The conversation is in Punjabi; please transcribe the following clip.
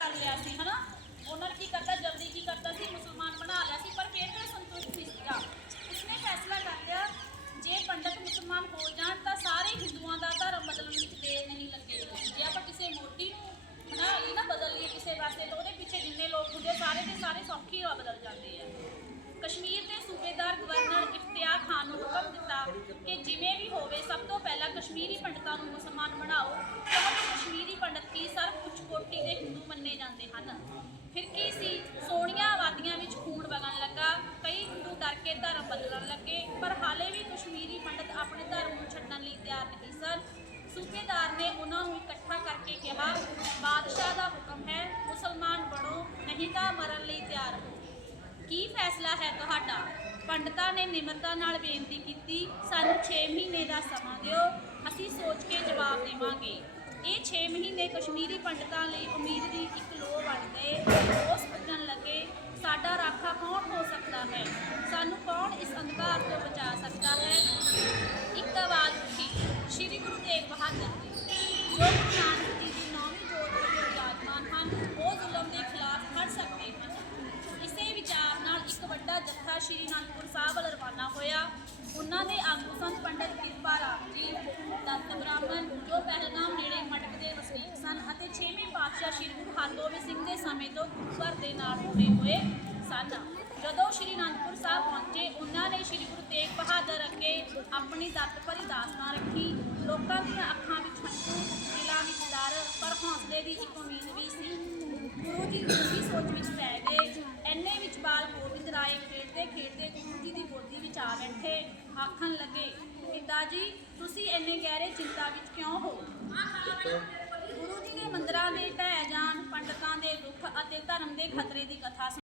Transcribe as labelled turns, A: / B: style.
A: ਕਰ ਲਿਆ ਸੀ ਹਨਾ? ਉਹਨਾਂ ਨੇ ਕੀ ਕਰਤਾ? ਜਲਦੀ ਕੀ ਕਰਤਾ ਸੀ? ਮੁਸਲਮਾਨ ਬਣਾ ਲਿਆ ਸੀ ਪਰ ਫਿਰ ਵੀ ਉਹ ਸੰਤੁਸ਼ਟ ਨਹੀਂ ਸੀਗਾ ਉਸਨੇ ਫੈਸਲਾ ਕਰ ਲਿਆ ਜੇ ਪੰਡਤ ਮੁਸਲਮਾਨ ਹੋ ਜਾਣ ਤਾਂ ਸਾਰੇ ਹਿੰਦੂਆਂ ਦਾ ਧਰਮ ਬਦਲਣ ਵਿੱਚ ਦੇਰ ਨਹੀਂ ਲੱਗੇਗੀ ਜੇ ਆਪਾਂ ਕਿਸੇ ਮੋਢੀ ਨੂੰ ਹਨਾ ਇਹ ਨਾ ਬਦਲ ਲਈਏ ਕਿਸੇ ਪਾਸੇ ਤਾਂ ਉਹਦੇ ਪਿੱਛੇ ਜਿੰਨੇ ਲੋਕ ਹੁੰਦੇ ਸਾਰੇ ਦੇ ਸਾਰੇ ਸੌਖੇ ਹੀ ਬਦਲ ਜਾਂਦੇ ਆ ਕਸ਼ਮੀਰ ਦੇ ਸੂਬੇਦਾਰ ਗਵਰਨਰ ਇਖਤਿਆਰ ਖਾਨ ਨੂੰ ਹੁਕਮ ਦਿੱਤਾ ਕਿ ਜਿਵੇਂ ਵੀ ਹੋਵੇ ਸਭ ਤੋਂ ਪਹਿਲਾਂ ਕਸ਼ਮੀਰੀ ਪੰਡਤਾਂ ਨੂੰ ਮੁਸਲਮਾਨ ਬਣਾਓ ਕਿਉਂਕਿ ਕਸ਼ਮੀਰੀ ਪੰਡਤ ਕੀ ਸਰਬ ਉੱਚ ਕੋਟੀ ਦੇ ਹਿੰਦੂ ਮੰਨੇ ਜਾਂਦੇ ਹਨ ਫਿਰ ਕੀ ਸੀ ਸੋਹਣੀਆਂ ਆਬਾਦੀਆਂ ਵਿੱਚ ਖੂਨ ਵਗਣ ਲੱਗਾ ਕਈ ਹਿੰਦੂ ਡਰ ਕੇ ਧਰਮ ਬਦਲਣ ਲੱਗੇ, ਪਰ ਹਾਲੇ ਵੀ ਕਸ਼ਮੀਰੀ ਪੰਡਤ ਆਪਣੇ ਧਰਮ ਨੂੰ ਛੱਡਣ ਲਈ ਤਿਆਰ ਨਹੀਂ ਸਨ। ਸੂਬੇਦਾਰ ਨੇ ਉਹਨਾਂ ਨੂੰ ਇਕੱਠਾ ਕਰਕੇ ਕਿਹਾ, ਬਾਦਸ਼ਾਹ ਦਾ ਹੁਕਮ ਹੈ, ਮੁਸਲਮਾਨ ਬਣੋ, ਨਹੀਂ ਤਾਂ ਮਰਨ ਲਈ ਤਿਆਰ ਹੋ। ਕੀ ਫੈਸਲਾ ਹੈ ਤੁਹਾਡਾ? ਪੰਡਤਾਂ ਨੇ ਨਿਮਰਤਾ ਨਾਲ ਬੇਨਤੀ ਕੀਤੀ, ਸਾਨੂੰ 6 ਮਹੀਨੇ ਦਾ ਸਮਾਂ ਦਿਓ, ਅਸੀਂ ਸੋਚ ਕੇ ਜਵਾਬ ਦੇਵਾਂਗੇ। ਇਹ 6 ਮਹੀਨੇ ਕਸ਼ਮੀਰੀ ਪੰਡਤਾਂ ਲਈ ਉਮੀਦ ਦੀ ਇੱਕ ਲੋਅ ਬਣ ਗਏ। ਉਸ ਪੁੱਜਣ ਲੱਗੇ, ਸਾਡਾ ਰਾਖਾ ਕੌਣ ਹੋ ਸਕਦਾ ਹੈ? ਇਸ ਅੰਧਕਾਰ ਤੋਂ ਬਚਾ ਸਕਦਾ ਹੈ। ਇੱਕ ਆਵਾਜ਼ ਉੱਠੀ। ਸ਼੍ਰੀ ਗੁਰੂ ਤੇਗ ਬਹਾਦਰ ਜੀ, ਜੋ ਗੁਰੂ ਨਾਨਕ ਜੀ ਦੀ ਨੌਵੀਂ ਜੋਤ ਵਜੋਂ ਵਿਰਾਜਮਾਨ ਹਨ, ਉਹ ਜ਼ੁਲਮ ਦੇ ਖਿਲਾਫ ਖੜ ਸਕਦੇ ਹਨ। ਇਸੇ ਵਿਚਾਰ ਨਾਲ ਇੱਕ ਵੱਡਾ ਜੱਥਾ ਸ਼੍ਰੀ ਅਨੰਦਪੁਰ ਸਾਹਿਬ ਵੱਲ ਰਵਾਨਾ ਹੋਇਆ। ਉਹਨਾਂ ਦੇ ਆਗੂ ਸੰਤ ਪੰਡਤ ਕਿਰਪਾ ਰਾਮ ਜੀ, ਦੱਤ ਬ੍ਰਾਹਮਣ, ਜੋ ਪਹਿਲਗਾਮ ਨੇੜੇ ਮਟਕ ਦੇ ਵਸਨੀਕ ਸਨ ਅਤੇ 6ਵੇਂ ਪਾਤਸ਼ਾਹ ਸ਼੍ਰੀ ਗੁਰੂ ਹਰਗੋਬਿੰਦ ਸਿੰਘ ਦੇ ਸਮੇਂ ਤੋਂ ਗੁਰੂ ਘਰ ਦੇ ਨਾਲ ਜੁੜੇ ਹੋਏ ਸਨ। ਜਦੋਂ ਸ਼੍ਰੀ ਅਨੰਦਪੁਰ ਸਾਹਿਬ ਪਹੁੰਚੇ, ਉਹਨਾਂ ਨੇ ਸ਼੍ਰੀ ਗੁਰੂ ਤੇਗ ਬਹਾਦਰ ਅੱਗੇ ਆਪਣੀ ਦੱਤ ਭਰੀ ਦਾਸਤਾਨ ਰੱਖੀ। ਲੋਕਾਂ ਦੀਆਂ ਅੱਖਾਂ ਵਿੱਚ ਹੰਝੂ ਦਿਲਾਂ ਵਿੱਚ ਡਰ, ਪਰ ਹੌਸਲੇ ਦੀ ਇੱਕ ਉਮੀਦ ਵੀ ਸੀ। ਗੁਰੂ ਜੀ ਡੂੰਘੀ ਸੋਚ ਵਿੱਚ ਪੈ ਗਏ। ਐਨੇ ਵਿੱਚ ਬਾਲ ਗੋਬਿੰਦ ਰਾਏ ਖੇਡਦੇ ਖੇਡਦੇ ਗੁਰੂ ਜੀ ਦੀ ਗੋਦੀ ਵਿੱਚ ਆ ਬੈਠੇ। ਆਖਣ ਲੱਗੇ, ਪਿਤਾ ਜੀ, ਤੁਸੀਂ ਐਨੇ ਗਹਿਰੇ ਚਿੰਤਾ ਵਿੱਚ ਕਿਉਂ ਹੋ? ਗੁਰੂ ਜੀ ਦੇ ਮੰਦਰਾਂ ਦੇ ਢਹਿ ਜਾਣ, ਪੰਡਤਾਂ ਦੇ ਦੁੱਖ ਅਤੇ ਧਰਮ ਦੇ ਖਤਰੇ ਦੀ ਕਥਾ